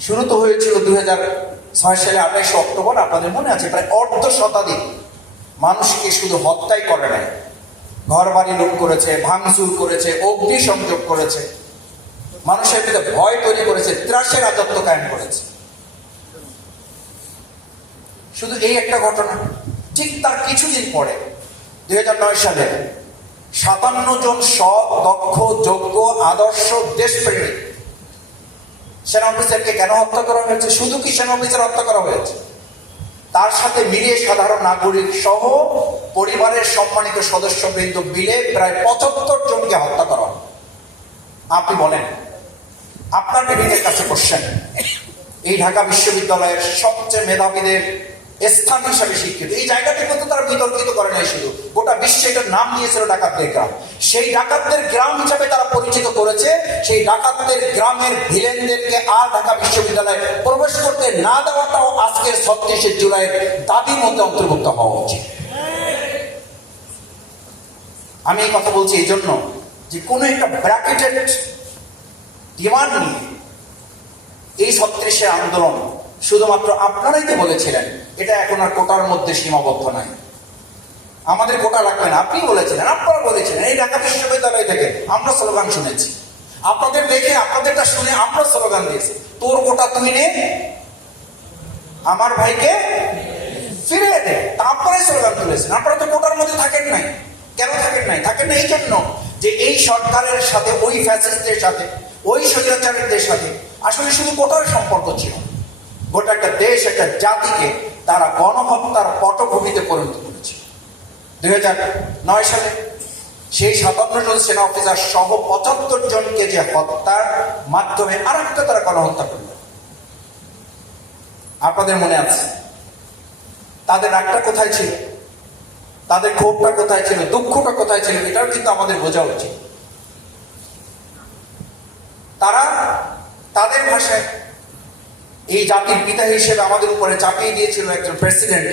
শুরু তো হয়েছিল দুই হাজার ছয় সালে আঠাইশে অক্টোবর, আপনাদের মনে আছে? প্রায় অর্ধ শতাধিক মানুষকে শুধু হত্যাই করে নাই। ঘর বাড়ি লুট করেছে, ভাঙচুর করেছে অগ্নি সংযোগ করেছে। মানুষের ভিতরে ভয় তৈরি করেছে, ত্রাসের রাজত্ব কায়েম করেছে। শুধু এই একটা ঘটনা, ঠিক তার কিছুদিন পরে, দুই হাজার নয় সালে সাতান্ন জন সৎ, দক্ষ, যোগ্য, আদর্শ, দেশপ্রেমিক সেনা অফিসারকে কেন হত্যা করা হয়েছে? শুধু কি সেনা অফিসার হত্যা করা হয়েছে? তার সাথে মিলিয়ে সাধারণ নাগরিক সহ পরিবারের সম্মানিত সদস্যবৃন্দ মিলে প্রায় পঁচাত্তর জনকে হত্যা করা। আপনি বলেন, আপনার নিজের কাছে কোশ্চেন এই ঢাকা বিশ্ববিদ্যালয়ের সবচেয়ে মেধাবীদের স্থান হিসাবে শিক্ষিত। এই জায়গাটি কিন্তু তারা নাই শুধু গোটা বিশ্বে এটার নাম নিয়েছিল ডাকাতদের গ্রাম। সেই ডাকাতদের গ্রাম হিসাবে তারা পরিচিত করেছে। সেই ডাকাতদের গ্রামের ভিলেনদেরকে আর ঢাকা বিশ্ববিদ্যালয়ে প্রবেশ করতে না দেওয়াটাও আজকের ছত্রিশে জুলাইয়ের দাবির মধ্যে অন্তর্ভুক্ত হওয়া উচিত। আমি এই কথা বলছি এই জন্য যে কোনো একটা ব্র্যাকেটেড ডিমান্ড নিয়ে এই ছত্রিশের আন্দোলন শুধুমাত্র আপনারাই তো বলেছিলেন, এটা এখন আর কোটার মধ্যে সীমাবদ্ধ নাই। আমাদের কোটা লাগবে না। আপনি বলেছিলেন, আপনারা বলেছিলেন, এই ঢাকা বিশ্ববিদ্যালয় থেকে আমরা স্লোগান শুনেছি। আপনাদের দেখে, আপনাদেরটা শুনে আমরা স্লোগান দিয়েছি। তোর কোটা তুই নে, আমার ভাইকে ফিরে দে। তারপরে স্লোগান তুলেছেন। আপনারা তো কোটার মধ্যে থাকেন নাই। কেন থাকেন নাই? থাকেন না এই জন্য যে এই সরকারের সাথে, ওই ফ্যাসিস্টদের সাথে, ওই স্বৈরাচারীদের সাথে আসলে শুধু কোটার সম্পর্ক ছিল। গোটা একটা দেশ, একটা জাতিকে তারা গণহত্যার পটভূমিতে পরিণত দুই নয় সালে সেই সাতান্ন জন সেনা অফিসার সহ পঁচাত্তর জনকে যে হত্যার মাধ্যমে আর একটা তারা গণহত্যা করল। আপনাদের মনে আছে? তাদের রাগটা কোথায় ছিল? তাদের ক্ষোভটা কোথায় ছিল? দুঃখটা কোথায় ছিল? এটাও কিন্তু আমাদের বোঝা উচিত। তারা তাদের ভাষায় এই জাতির পিতা হিসেবে আমাদের উপরে চাপিয়ে দিয়েছিল একজন প্রেসিডেন্ট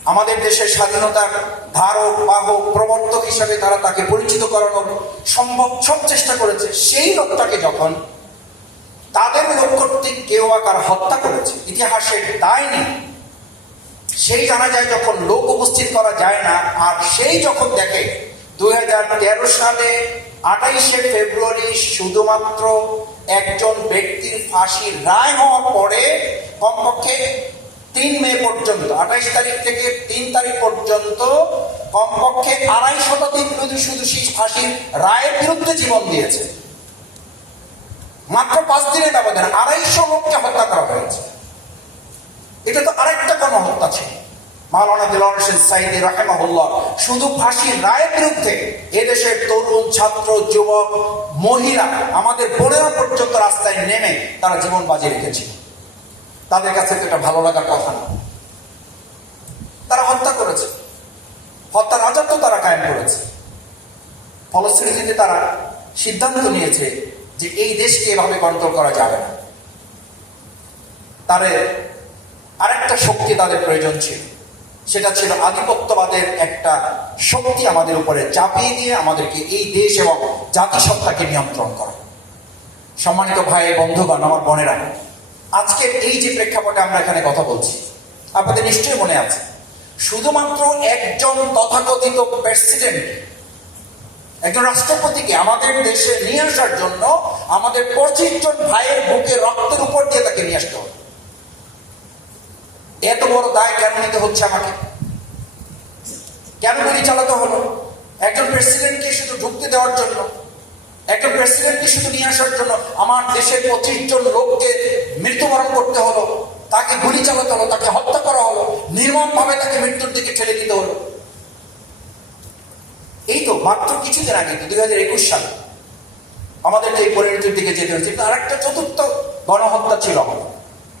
আমাদের দেশের স্বাধীনতার ধারক, বাহক, প্রবর্তক হিসাবে তারা তাকে পরিচিত করানোর সম্ভব সব চেষ্টা করেছে। সেই লোকটাকে যখন তাদের লোক কর্তৃক কেউ আকার হত্যা করেছে ইতিহাসের দায় নেই, সেই জানা যায় যখন লোক উপস্থিত করা যায় না, আর সেই যখন দেখে দুই হাজার তেরো সালে আঠাইশে ফেব্রুয়ারি শুধুমাত্র একজন ব্যক্তির ফাঁসির রায় হওয়ার পরে কমপক্ষে তিন মে পর্যন্ত, আঠাইশ তারিখ থেকে তিন তারিখ পর্যন্ত কমপক্ষে আড়াই শতাধিক সেই ফাঁসির রায়ের বিরুদ্ধে জীবন দিয়েছে। মাত্র পাঁচ দিনের ব্যবধানে আড়াইশো লোককে হত্যা করা হয়েছে। এটা তো আরেকটা গণহত্যা ছিল। মাওলানা দিলওয়ার সাইদি রাহেমাহুল্লাহ শুধু ফাঁসির রায়ের বিরুদ্ধে এদেশের তরুণ ছাত্র, যুবক, মহিলা, আমাদের বোনেরা পর্যন্ত রাস্তায় নেমে তারা জীবন বাজি রেখেছিল। তাদের কাছে এটা ভালো লাগার কথা না। তারা হত্যা করেছে। হত্যা রাজত্ব তারা কায়েম করেছে। ফলশ্রুতিতে তারা সিদ্ধান্ত নিয়েছে যে এই দেশকে এভাবে কন্ট্রোল করা যাবে না। তাদের আরেকটা শক্তি তাদের প্রয়োজন ছিল। সেটা ছিল আধিপত্যবাদের একটা শক্তি আমাদের উপরে চাপিয়ে দিয়ে আমাদেরকে এই দেশ এবং জাতিসত্তাকে নিয়ন্ত্রণ করা। সম্মানিত ভাই, বন্ধুগণ, আমার বোনেরা আজকের এই যে প্রেক্ষাপটে আমরা এখানে কথা বলছি, আপনাদের নিশ্চয়ই মনে আছে, শুধুমাত্র একজন তথাকথিত প্রেসিডেন্ট একজন রাষ্ট্রপতিকে আমাদের দেশে নিয়ে আসার জন্য আমাদের পঁচিশ জন ভাইয়ের বুকে রক্তের উপর দিয়ে তাকে নিয়ে আসতে হবে। এত বড় দায় কেন নিতে হচ্ছে আমাকে? কেন গুলি চালাতে হলো? একজন প্রেসিডেন্টকে শুধু ঢুকতে দেওয়ার জন্য, একজন প্রেসিডেন্টকে শুধু নিয়ে আসার জন্য আমার দেশের পঁচিশ জন লোককে মৃত্যুবরণ করতে হলো তাকে গুলি চালাতে হলো তাকে হত্যা করা হলো নির্মম ভাবে তাকে মৃত্যুর দিকে ঠেলে দিতে হলো। এই তো মাত্র কিছুদিন আগে, দুই হাজার একুশ সালে, আমাদেরকে এই পরিণতির দিকে যেতে হয়েছে। আর একটা চতুর্থ গণহত্যা ছিল আমাদের।